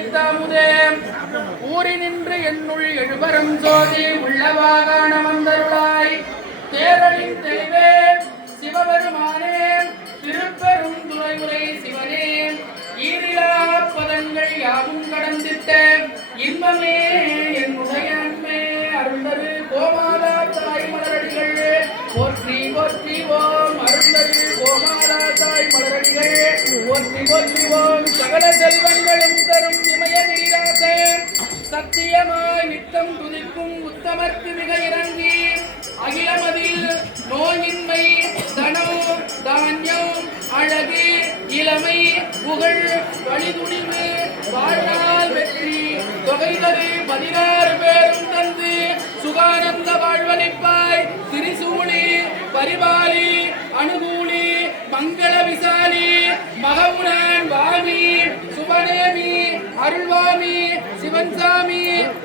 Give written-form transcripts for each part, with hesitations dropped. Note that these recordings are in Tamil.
வைத்தாமுதே ஊறி நின்று என்னுள் எழுபரம் சோதி உள்ளவாகான வந்தருளாய் தேரலின் தெளிவே சிவபெருமானே திருப்பெரும் துறைமுறை சிவனே ஈரிலா பதங்கள் யாவும் கடந்திட்ட இன்பமே என்னுடைய அன்பே அருந்தரு கோமாதா தாய் மலரடிகள் போற்றி போற்றி ஓம் அருந்தரு கோமாதா தாய் மலரடிகள் போற்றி போற்றி ஓம் சகல செல்வங்களும் தரும் இமய நீராச சத்தியமாய் நித்தம் துதிக்கும் உத்தமர்க்கு மிக இறங்கி அகிலமதில் நோயின்மை தனம் தானியம் அழகு இளமை புகழ் வழிதுணிவு வாழ்நாள் வெற்றி தொகைதரு 16 பேரும் தந்து சுகானந்த வாழ்வளிப்பாய் திரிசூலி பரிபாலி அனுகூலி மங்கள விசாலி மகவுனான் வாமி சுபநேமி அருள்வாமி சிவன்சாமி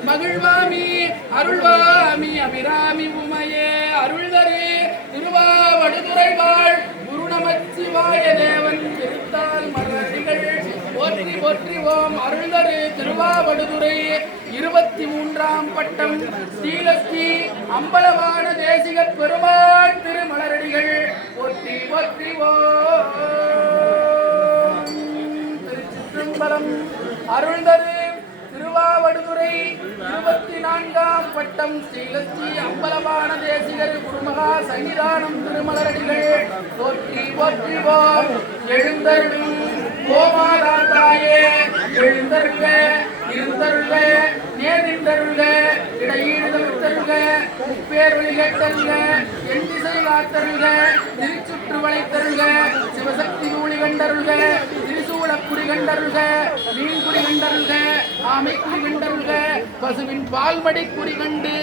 மகிழ்வாமி அருள்வாமி அபிராமி உமையே அருள்தரு திருவாவடுதுறை வாழ் குருநமச்சிவாய தேவன் திருத்தால் மலரடிகள் போற்றி போற்றி ஓம் அருள்தரு திருவாவடுதுறை 23ஆம் பட்டம் ஸ்ரீலஸ்ரீ அம்பலவான தேசிக பெருமாள் திருமலரடிகள் போற்றி போற்றி ஓம் திருச்சிற்றம்பலம் அருள்தரு திருவாவடுதுறை 24ஆம் பட்டம் ஸ்ரீலஸ்ரீ அம்பலவான தேசிகர் குருமகா சன்னிதானம் திருமலரடிகள் போற்றி போற்றி ஓம் எழுந்தருளும் கோமாதா தாயே எழுந்தருள்க இருந்தருள்க நேர்ந்தருள்க இடையீடு தவிர்த்தருள்க முப்பேர் வழிகேட்டருள்க என் திசை காத்தருள்க திருச்சுற்று வளைத்தருள்க சிவசக்தி ஊழி கண்டருள்க திரிசூலக்குடி கண்டருள்க மீன்குடி கண்டருள்க ஆமைக்குடி கண்டருள்க பசுவின் பால்மடி குறி கண்டு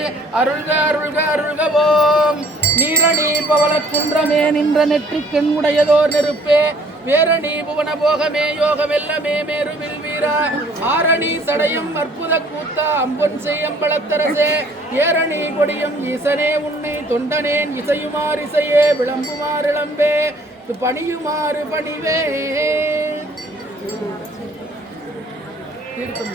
அருள்க அருள்க அருள்க ஓம் நீரணி பவள குன்றமே நின்ற நெற்றிக்கண் உடையதோர் நெருப்பே வேரணி புவன போகமே யோகமெல்லமே மேருவில் வீரா ஆரணி சடையும் அற்புத கூத்தா அம்பொன் செய்யம்பளத்தரசே ஏரணி கொடியும் ஈசனே உன்னை தொண்டனேன் இசையுமாறு இசையே விளம்புமாறு இளம்பே பணியுமாறு பணிவே தீர்த்தம்